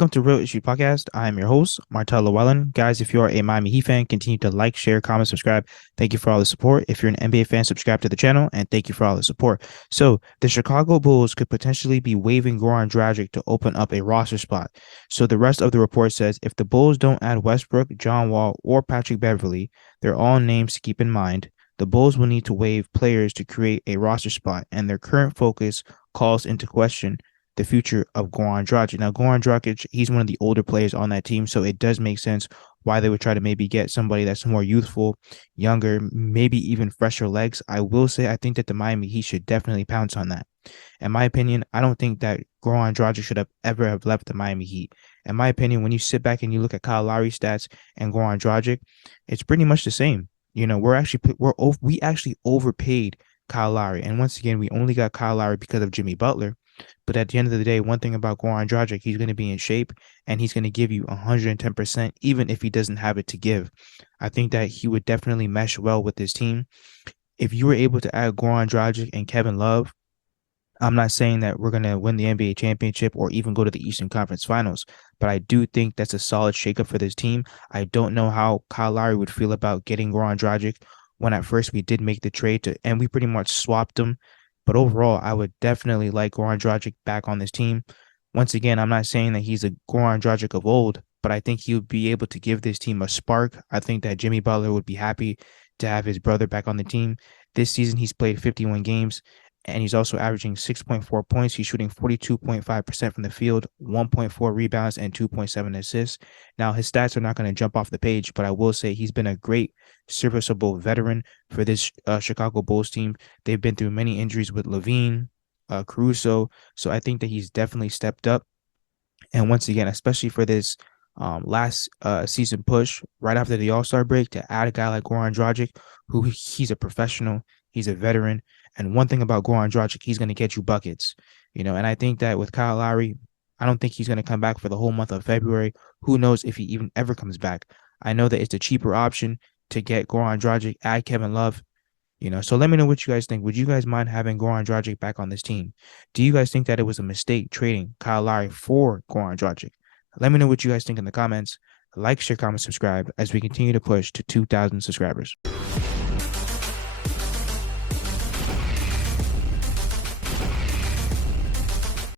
Welcome to Real Issue Podcast. I am your host, Martel Llewellyn. Guys, if you are a Miami Heat fan, continue to like, share, comment, subscribe. Thank you for all the support. If you're an NBA fan, subscribe to the channel, and thank you for all the support. So, the Chicago Bulls could potentially be waiving Goran Dragic to open up a roster spot. So, the rest of the report says if the Bulls don't add Westbrook, John Wall, or Patrick Beverley, they're all names to keep in mind. The Bulls will need to waive players to create a roster spot, and their current focus calls into question the future of Goran Dragic. Now, Goran Dragic, he's one of the older players on that team, so it does make sense why they would try to maybe get somebody that's more youthful, younger, maybe even fresher legs. I will say I think that the Miami Heat should definitely pounce on that. In my opinion, I don't think that Goran Dragic should have ever have left the Miami Heat. In my opinion, when you sit back and you look at Kyle Lowry's stats and Goran Dragic, it's pretty much the same. You know, we actually overpaid Kyle Lowry, and once again, we only got Kyle Lowry because of Jimmy Butler. But at the end of the day, one thing about Goran Dragic, he's going to be in shape and he's going to give you 110%, even if he doesn't have it to give. I think that he would definitely mesh well with this team. If you were able to add Goran Dragic and Kevin Love, I'm not saying that we're going to win the NBA championship or even go to the Eastern Conference Finals, but I do think that's a solid shakeup for this team. I don't know how Kyle Lowry would feel about getting Goran Dragic when at first we did make the trade and we pretty much swapped him. But overall, I would definitely like Goran Dragic back on this team. Once again, I'm not saying that he's a Goran Dragic of old, but I think he would be able to give this team a spark. I think that Jimmy Butler would be happy to have his brother back on the team. This season, he's played 51 games, and he's also averaging 6.4 points. He's shooting 42.5% from the field, 1.4 rebounds, and 2.7 assists. Now, his stats are not going to jump off the page, but I will say he's been a great serviceable veteran for this Chicago Bulls team. They've been through many injuries with Levine, Caruso, so I think that he's definitely stepped up. And once again, especially for this last season push right after the All-Star break, to add a guy like Goran Dragic, who he's a professional, he's a veteran, and one thing about Goran Dragic, he's going to get you buckets, you know. And I think that with Kyle Lowry, I don't think he's going to come back for the whole month of February. Who knows if he even ever comes back? I know that it's a cheaper option to get Goran Dragic, add Kevin Love, you know. So let me know what you guys think. Would you guys mind having Goran Dragic back on this team? Do you guys think that it was a mistake trading Kyle Lowry for Goran Dragic? Let me know what you guys think in the comments. Like, share, comment, subscribe as we continue to push to 2,000 subscribers.